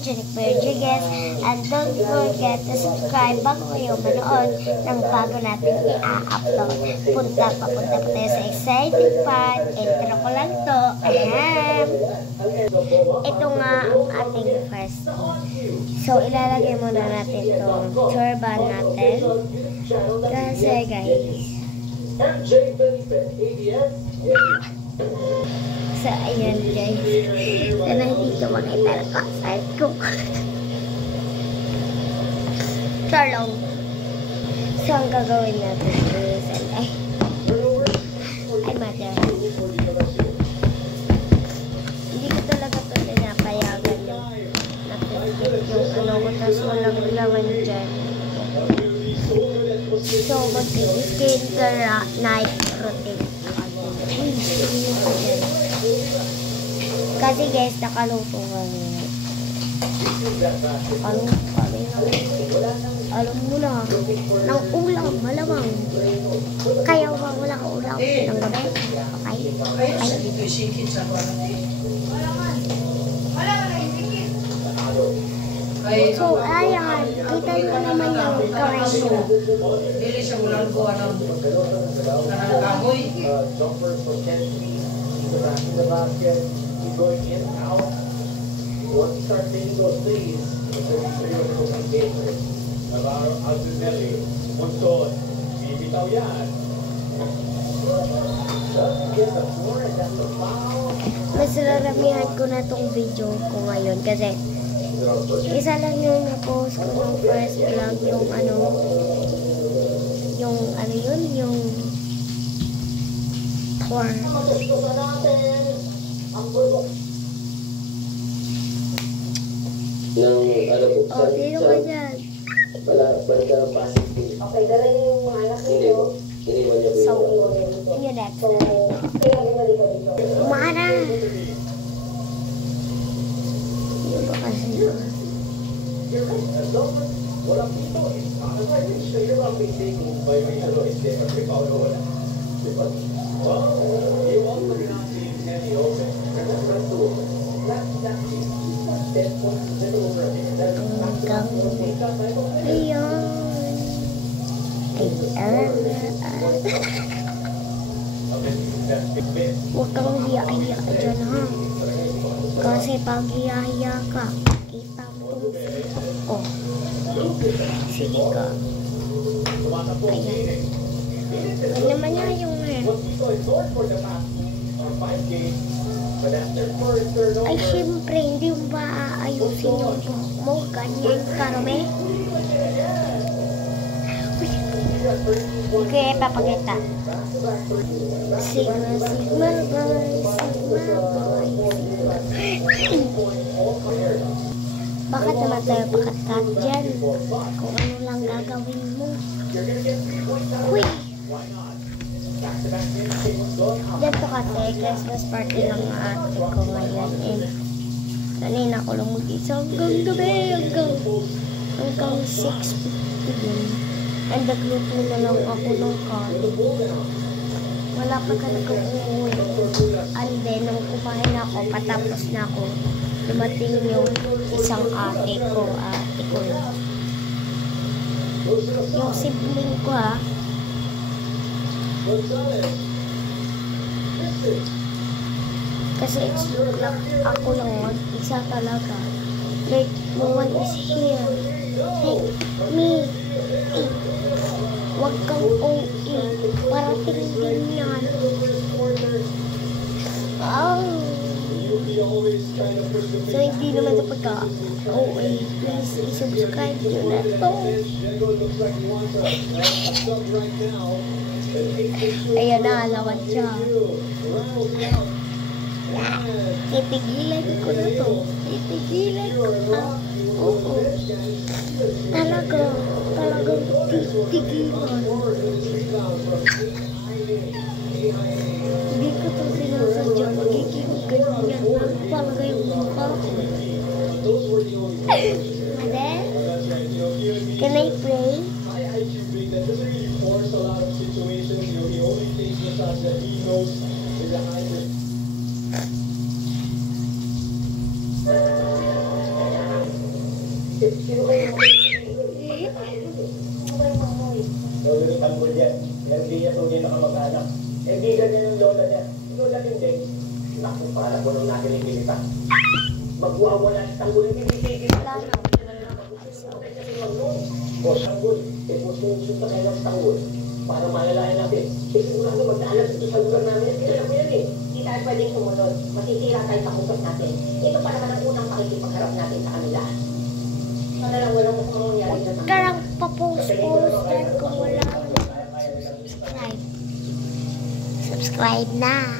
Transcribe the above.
Janic Rodriguez. And don't forget to subscribe bago kayo manood ng bago natin i-upload. Papunta pa tayo sa exciting part. Intro ko lang to. Ahem. Ito nga ang ating first key. So, ilalagay muna natin itong turban natin. Kasi guys, so, ayan guys. Sana hindi ko makita ang kasal ko. Charlong. So, ang gagawin natin is, ay mother. Hindi ko talaga ito pinapayagan yung nakikit yung ano ko, tapos walang laman dyan. So, mag-skin ka night routine. Kasi guys, nakaluto kami. Alam mo na, ng ulam, malamang. Kaya wala ka ulam ng gabi. Okay? So, ayan. Kita nyo naman yung kamay nyo. Hindi siya walang gawa ng kahoy. Going in, out. Once you start taking those things, Altinelli, Monton, bibitaw yan. Mas naramihan ko na tong video ko ngayon kasi isa lang yung na-post ko ng first vlog, yung yung tour. Dito ka dyan. Okay, dala niyo yung mga anak niyo. So, yun next. Umara! Yun ba kasi yun? Huwag kang hiya-hiya dyan ha. Kasi pag hiya-hiya ka, kita mo itong Facebook ko. Sige ka. Ayan. Ano naman niya yung ay, syempre, hindi mo ba aayusin yung buhok mo? Ganyan karami? Okay, papagita. Sigma, sigma, boy, sigma, boy, sigma. Bakit naman tayo pakat-kat dyan? Kung ano lang gagawin mo. Uy! Dito kasi, Christmas party lang ate ko ngayon. Kanina ko lang mag-isa hanggang gabi, hanggang 6:50 yun. And nagluto na lang ako ng curry. Wala pa talaga uuwi. And then, nung kumain ako, patapos na ako, dumating yung isang ate ko yun. Yung sibling ko ha. Kasi it's look like ako lang mag-isa talaga. Like, no one is here. Hey, me. Hey, wag kang OA. Parating din yan. Oh. So, hindi naman sa pagka-OA. Please, i-subscribe nyo na to. Ayan na, alawan siya. Titigilan ko na to. Titigilan ko na. Oo. Talagang titigilan. Hindi ko to sinasadya. Magiging ganyan lang talaga yung mukha ko. Mother, can I pray? Sino kayo mamoy? Lolo ni Tanggol yan. Yan hindi niya tunay na kamag-anak. Hindi ganyan yung lola niya. Lola hindi. Naku, para ko nung natin yung binita. Magwawala si Tanggol. Hindi titigil. O, Tanggol. Mususunod na kayo ng Tanggol. Para malalayan natin. Sigurado magdaanan dito sa lugar namin. Kilala ko yan eh. Hindi tayo pwedeng sumunod. Masisira tayo sa kupas natin. Ito pa naman ang unang pakikipagharap natin sa kanila. Sana lang walang mangyari na Huwag ka lang pa-post-post dyan kung wala ka subscribe. Subscribe na.